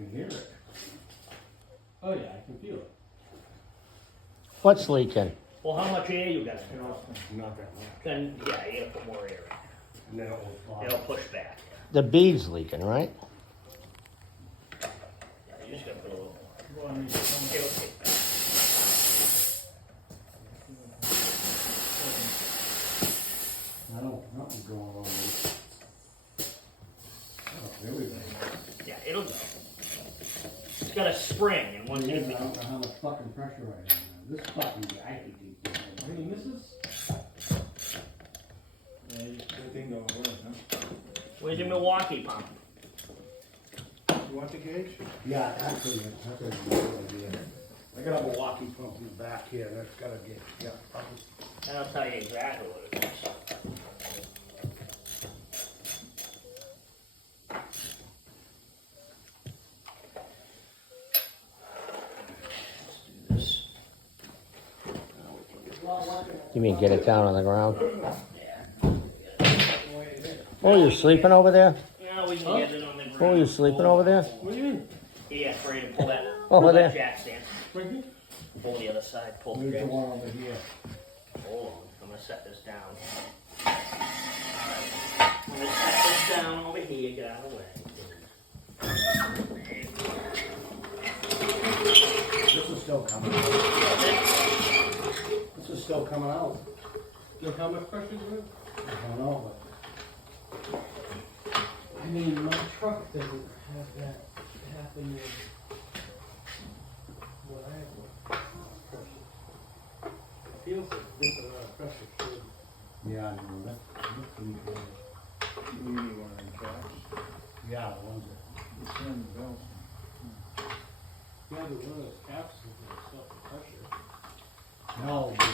can hear it. Oh yeah, I can feel it. What's leaking? Well, how much air you got in there? Not that much. Then, yeah, you gotta put more air And then it will in. It'll push back. The bead's leaking, right? Yeah, you just gotta put a little more. It'll take back. I don't, nothing's going on with it. Oh, there we go. Yeah, it'll go. It's got a spring, and once I you don't know how much fucking pressure I have now. This fucking guy, I hate these things. Any misses? Yeah, good thing don't work, huh? Where's your Milwaukee pump? You want the gauge? Yeah, actually, that's a good idea. I got a Milwaukee pump in the back here, that's gotta get, yeah. And I'll tell you exactly what it is. Let's do this. You mean get it down on the ground? Yeah. Oh, you're sleeping over there? Now we can get it on the ground. Oh, you sleeping over there? What do you mean? Yeah, ready to pull that. Over pull there? that jack stand. Right here? Pull the other side. Pull the There's the jack. one over here. Hold on. I'm gonna set this down. Alright. I'm gonna set this down over here. Get out of the way. This is still coming out. This is still coming out. Look how much pressure is it? I don't know, I mean, my truck doesn't have that happen in what I have pressure. It feels like this amount of pressure should. but yeah, I know that. That's pretty good. You need one of them tracks. Yeah, the ones that. It's in the belt. Yeah, but one of those caps is going to stop the pressure. No, but